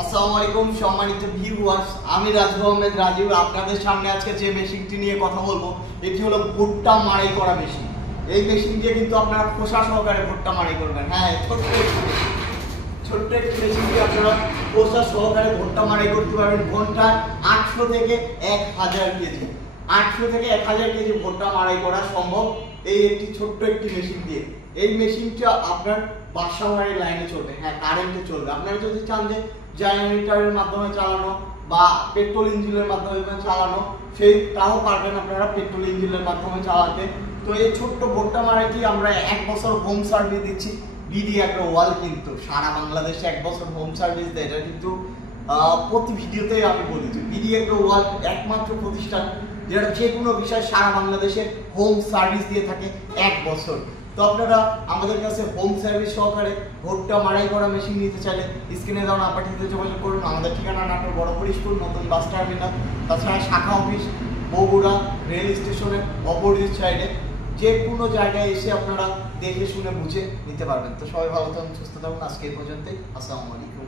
আসসালামু আলাইকুম সম্মানিত ভিউয়ার্স, আমি রাজু আহমেদ রাজীব আপনাদের সামনে আজকে যে মেশিনটি নিয়ে কথা বলবো এটি হলো ভুট্টা মাড়াই করা মেশিন। এই মেশিন দিয়ে কিন্তু আপনারা খোসা সহকারে ভুট্টা মাড়াই করবেন। হ্যাঁ, ছোট্ট একটি মেশিন দিয়ে আপনারা খোসা সহকারে ভুট্টা মাড়াই করতে পারবেন। ঘন্টায় 800 থেকে 1000 কেজি 800 থেকে 1000 কেজি ভুট্টা মাড়াই করা সম্ভব এই একটি ছোট্ট একটি মেশিন দিয়ে। এই মেশিনটা আপনার বাসা বাড়ির লাইনে চলবে, হ্যাঁ কারেন্টে চলবে। আপনারা যদি চান যে জেনারেটরের মাধ্যমে চালানো বা পেট্রোল ইঞ্জিনের মাধ্যমে চালানো, তাও পারবেন আপনারা পেট্রোল ইঞ্জিনের মাধ্যমে চালাতে। তো এই ছোট্ট ভুট্টা মাড়াইটি আমরা 1 বছর হোম সার্ভিস দিচ্ছি। বিডি এগ্রো ওয়াল কিন্তু সারা বাংলাদেশে 1 বছর হোম সার্ভিস দেয়। এটা কিন্তু প্রতি ভিডিওতে আমি বলি যে বিডি এগ্রো ওয়াল একমাত্র প্রতিষ্ঠান যেটা যে কোনো বিষয় সারা বাংলাদেশে হোম সার্ভিস দিয়ে থাকে 1 বছর। তো আপনারা আমাদের কাছে হোম সার্ভিস সহকারে ভুট্টা মাড়াই করা মেশিন নিতে চাইলে স্ক্রিনে দেওয়া নাম্বারটিতে যোগাযোগ করুন। আমাদের ঠিকানা নাটোর বড় হরিশপুর নতুন বাস টার্মিনাল, তাছাড়া শাখা অফিস বগুড়া রেল স্টেশনের অপোজিট সাইডে। যে কোনো জায়গায় এসে আপনারা দেখে শুনে বুঝে নিতে পারবেন। তো সবাই ভালো থাকুন, সুস্থ থাকুন। আজকে এই পর্যন্তই। আসসালামু আলাইকুম।